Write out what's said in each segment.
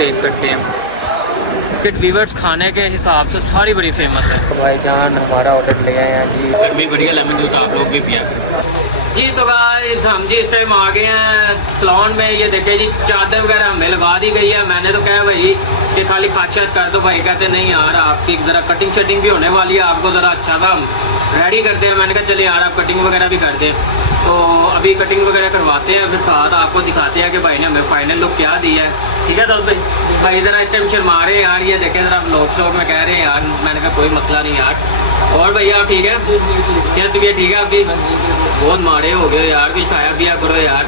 Test करते हैं। Viewers खाने के हिसाब से सारी बड़ी फेमस है। भाईजान हमारा ऑर्डर ले आए हैं जी। गर्मी बढ़िया लेमन जूस आप लोग भी पिया जी। तो गाइस हम जी इस टाइम आ गए हैं सलोन में। ये देखे जी चादर वगैरह हमें लगा दी गई है। मैंने तो कहा भाई कि खाली खासियत कर दो। भाई कहते नहीं यार आपकी ज़रा कटिंग शटिंग भी होने वाली है, आपको ज़रा अच्छा सा रेडी करते हैं। मैंने कहा चलिए यार आप कटिंग वगैरह भी कर दें। तो अभी कटिंग वगैरह करवाते हैं, फिर साथ आपको दिखाते हैं कि भाई ने हमें फाइनल लुक क्या दिया है। ठीक है दोस्त भाई ज़रा इस टाइम शर्मा रहे हैं यार। ये देखें ज़रा लोग में कह रहे हैं यार। मैंने कहा कोई मसला नहीं यार। और भैया आप ठीक है? क्या तबीयत ठीक है आपकी? बहुत मारे हो गए यार, कुछ खाया पिया करो यार।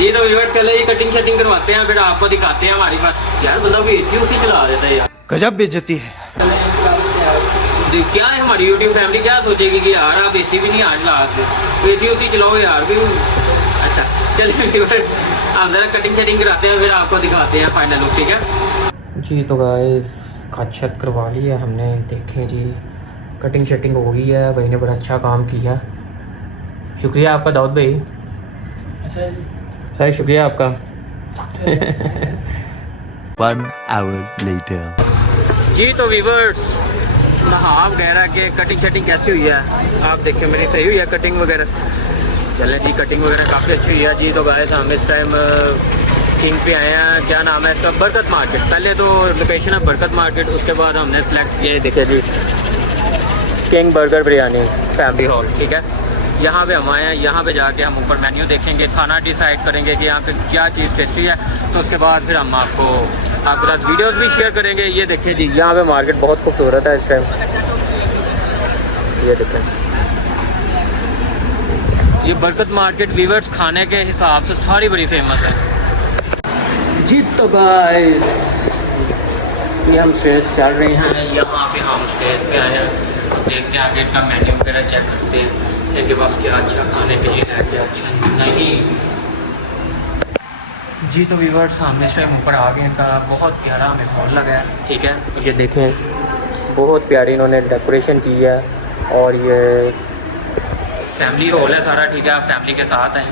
ये तो विवर्स चले जी कटिंग शटिंग करवाते हैं, फिर आपको दिखाते हैं हमारी बात। यार मतलब एसी चला देता है यार, गजब बेइज्जती है। क्या है हमारी यूट्यूब फैमिली क्या सोचेगी कि यार आप एसी भी नहीं आज ला सकते, तो एसी चलाओ यार भी। अच्छा चलिए हम ज़रा कटिंग शटिंग कराते हैं, फिर आपको दिखाते हैं फाइनल लुक। ठीक है जी। तो गाइस खत छत करवा ली है हमने। देखें जी कटिंग शटिंग हो गई है, भाई ने बड़ा अच्छा काम किया। शुक्रिया आपका दाऊद भाई। अच्छा जी सर शुक्रिया आपका। 1 hour later जी तो व्यूअर्स नहा वगैरह के कटिंग शटिंग कैसी हुई है आप देखिए, मेरी सही हुई है कटिंग वगैरह। चले जी कटिंग वगैरह काफ़ी अच्छी हुई है जी। तो गाइस हम इस टाइम किंग पे आए हैं। क्या नाम है इसका? बरकत मार्केट। पहले तो लोकेशन है बरकत मार्केट, उसके बाद हमने सेलेक्ट किया देखे जी King Burger biryani family hall. ठीक है यहाँ पे हम आए हैं। यहाँ पे जाके हम ऊपर मेन्यू देखेंगे, खाना डिसाइड करेंगे कि यहाँ पे क्या चीज़ टेस्टी है। तो उसके बाद फिर हम आपके साथ वीडियोस भी शेयर करेंगे। ये देखें जी यहाँ पे मार्केट बहुत खूबसूरत है इस टाइम। ये देखें ये बरकत मार्केट व्यूअर्स खाने के हिसाब से सारी बड़ी फेमस है जी। तो गाइस ये हम स्टेज चल रहे हैं। यहाँ पे हम स्टेज पे आए हैं, देखते हैं आगे का मेन्यू वगैरह चेक करते हैं इनके पास क्या अच्छा खाने के लिए है क्या अच्छा नहीं जी। तो व्यूअर्स हम इस टाइम ऊपर आ गए। इनका बहुत प्यारा हमें हॉल लगा है। ठीक है ये देखें बहुत प्यारी इन्होंने डेकोरेशन की है, और ये फैमिली हॉल है सारा। ठीक है आप फैमिली के साथ हैं।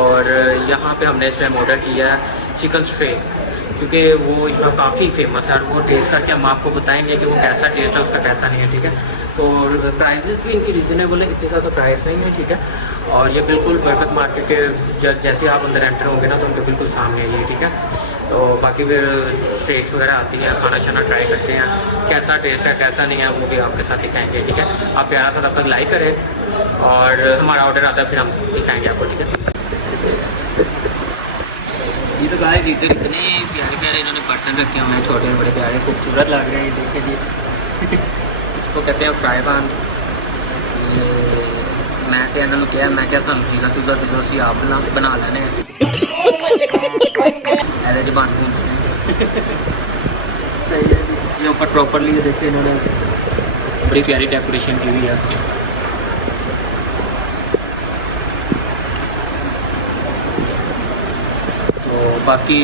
और यहाँ पे हमने इस टाइम ऑर्डर किया है चिकन स्ट्रेक, क्योंकि वो इनका काफ़ी फेमस है। और वो टेस्ट करके हम आपको बताएंगे कि वो कैसा टेस्ट है उसका कैसा नहीं है। ठीक है तो प्राइसेस भी इनकी रीज़नेबल है, इतनी ज़्यादा प्राइस नहीं है। ठीक है और ये बिल्कुल बरकत मार्केट के जैसे आप अंदर एंटर होंगे ना तो उनके बिल्कुल सामने है ये। ठीक है तो बाकी फिर स्टेक्स वगैरह आती हैं, खाना शाना ट्राई करते हैं, कैसा टेस्ट है कैसा नहीं है वो भी आपके साथ दिखाएंगे। ठीक है आप प्यारा सा तब तक लाइक करें और हमारा ऑर्डर आता है फिर हम दिखाएंगे आपको। ठीक है जी। तो गाइस इधर इतने प्यारे प्यारे इन्होंने बर्तन रखे हुए हैं, छोटे बड़े प्यारे खूबसूरत लग रहे हैं। देखिए जी इसको कहते हैं फ्राई पैन। मैं क्या इन्होंने किया मैं क्या सानू चीज़ा चूज़ा दो सी आप बना लेने ऐसे बन सही है। ये ऊपर प्रॉपरली देखिए इन्होंने बड़ी प्यारी डेकोरेशन की हुई है। तो बाकी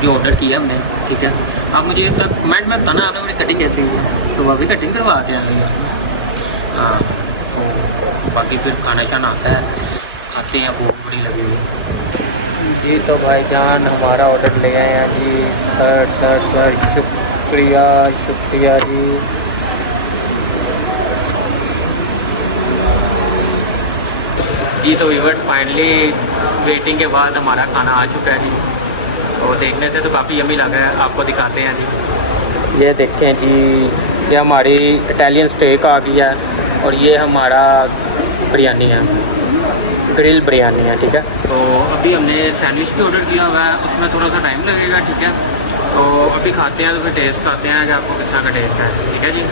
जो ऑर्डर किया हमने ठीक है आप मुझे तक कमेंट में बताना आपने मेरी कटिंग कैसी हुई है। सुबह भी कटिंग करवा के आए हाँ। तो बाकी फिर खाना शाना आता है खाते हैं, भूख बड़ी लगी हुई जी। तो भाईजान हमारा ऑर्डर ले आए हैं जी। सर शुक्रिया शुक्रिया जी। जी तो व्यूअर्स फाइनली वेटिंग के बाद हमारा खाना आ चुका है जी। और देखने से तो काफ़ी यम्मी लगा है, आपको दिखाते हैं जी। ये देखें जी ये हमारी इटालियन स्टेक आ गया है और ये हमारा बिरयानी है, ग्रिल बिरयानी है। ठीक है तो अभी हमने सैंडविच भी ऑर्डर किया हुआ है, उसमें थोड़ा सा टाइम लगेगा। ठीक है तो अभी खाते हैं तो फिर टेस्ट करते हैं कि आपको किस तरह का टेस्ट है। ठीक है जी।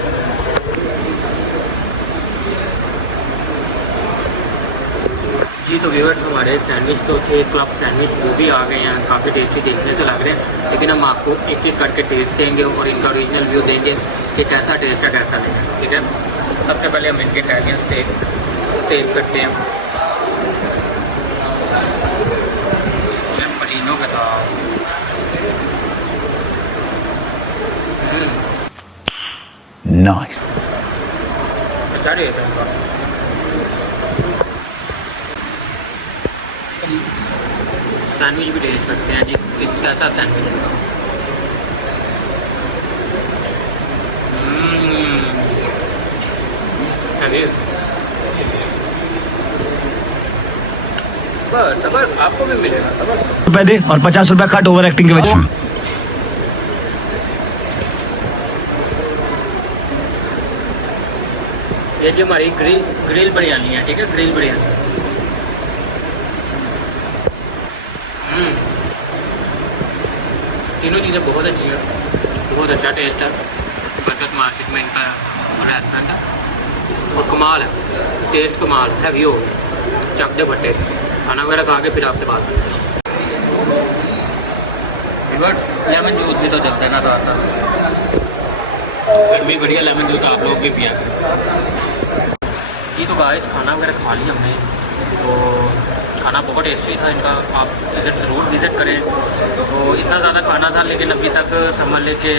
जी तो व्यूअर्स हमारे सैंडविच तो थे, क्लब सैंडविच वो भी आ गए हैं, काफ़ी टेस्टी देखने से लग रहे हैं। लेकिन हम आपको एक एक करके टेस्ट देंगे और इनका ओरिजिनल व्यू देंगे कि कैसा टेस्ट है कैसा नहीं है। ठीक है सबसे पहले हम इनके इटालियन स्टेक टेस्ट करते हैं पनीनों के साथ। नाइस अच्छा रेट है इनका। सैंडविच भी टेस्ट करते हैं जी। इस कैसा सैंडविच है। सबर आपको भी मिलेगा सबर। रुपए दे और 50 रुपए कट ओवर एक्टिंग के वजह। ये जो हमारी ग्रिल बिरयानी है, ठीक है, ग्रिल बिरयानी। तीनों चीज़ें बहुत अच्छी हैं, बहुत अच्छा टेस्ट है। बरकत मार्केट में इनका रेस्टोरेंट है और कमाल है, टेस्ट कमाल हैवी हो गया। चक दे भट्टे खाना वगैरह खा के फिर आपसे बात करते हैं। लेमन जूस भी तो चलता है ना साथ साथ, गर्मी बढ़िया, लेमन जूस आप लोग भी पिया करें। ये तो गाइस खाना वगैरह खा लिया हमने, तो खाना बहुत टेस्टी था इनका, आप इधर ज़रूर विज़िट करें। तो इतना ज़्यादा खाना था लेकिन अभी तक समझ ले कि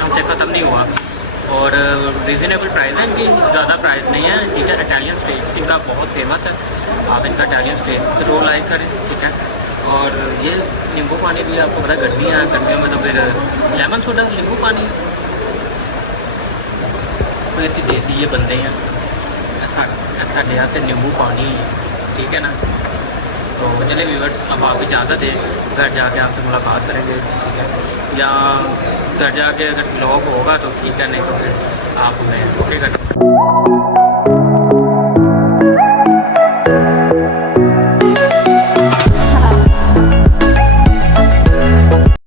हमसे ख़त्म नहीं हुआ, और रीज़नेबल प्राइस है इनकी, ज़्यादा प्राइस नहीं है, ठीक है। इटालियन स्टेक्स इनका बहुत फेमस है, आप इनका इटालियन स्टेक ज़रूर लाइक करें, ठीक है। और ये नींबू पानी भी आपको पता गर्मी है, गर्मियों में तो फिर लेमन सोडा नींबू पानी, तो ऐसी देसी ये बंदे हैं, ऐसा लिया से नींबू पानी, ठीक है ना। तो चले व्यूअर्स, अब आप इजाज़त दें, घर जाके आपसे मुलाकात करेंगे, ठीक है, या घर जाके अगर ब्लॉग होगा तो ठीक है, नहीं तो फिर आप हमें ओके कर